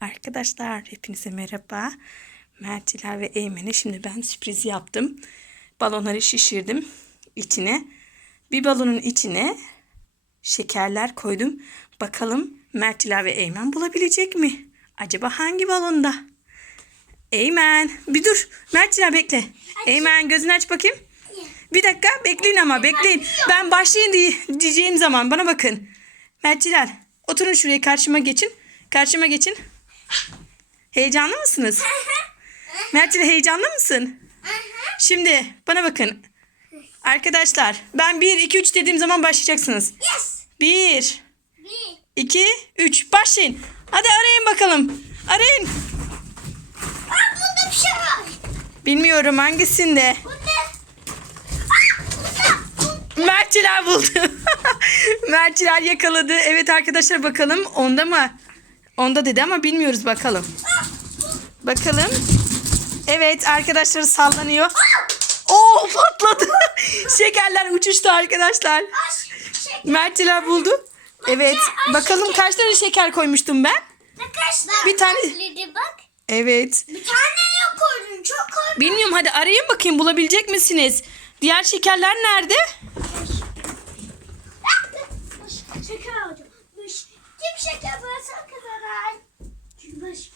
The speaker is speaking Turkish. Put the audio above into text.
Arkadaşlar hepinize merhaba. Mertila ve Eymen'e şimdi ben sürpriz yaptım. Balonları şişirdim içine. Bir balonun içine şekerler koydum. Bakalım Mertila ve Eymen bulabilecek mi? Acaba hangi balonda? Eymen bir dur. Mertila bekle. Eymen gözünü aç bakayım. Bir dakika bekleyin ama bekleyin. Ben başlayın diye, diyeceğim zaman bana bakın. Mertçiler oturun şuraya karşıma geçin. Karşıma geçin. Heyecanlı mısınız? Mertçiler heyecanlı mısın? Şimdi bana bakın. Arkadaşlar ben 1, 2, 3 dediğim zaman başlayacaksınız. Yes. 1, Bir. 2, 3 başlayın. Hadi arayın bakalım. Arayın. Aa bunda bir şey var. Bilmiyorum hangisinde. Mertçiler buldu. Mertçiler yakaladı. Evet arkadaşlar bakalım onda mı? Onda dedi ama bilmiyoruz bakalım. Bakalım. Evet arkadaşlar sallanıyor. Oo patladı. Şekerler uçuştu arkadaşlar. Aş. Mertçiler buldu. Evet. Bakalım kaç tane şeker koymuştum ben? Bir tane-. Evet. Bir tane yok koydun. Çok koydun. Bilmiyorum hadi arayın bakayım bulabilecek misiniz? Diğer şekerler nerede? Şeker kazanar. Çünkü baş.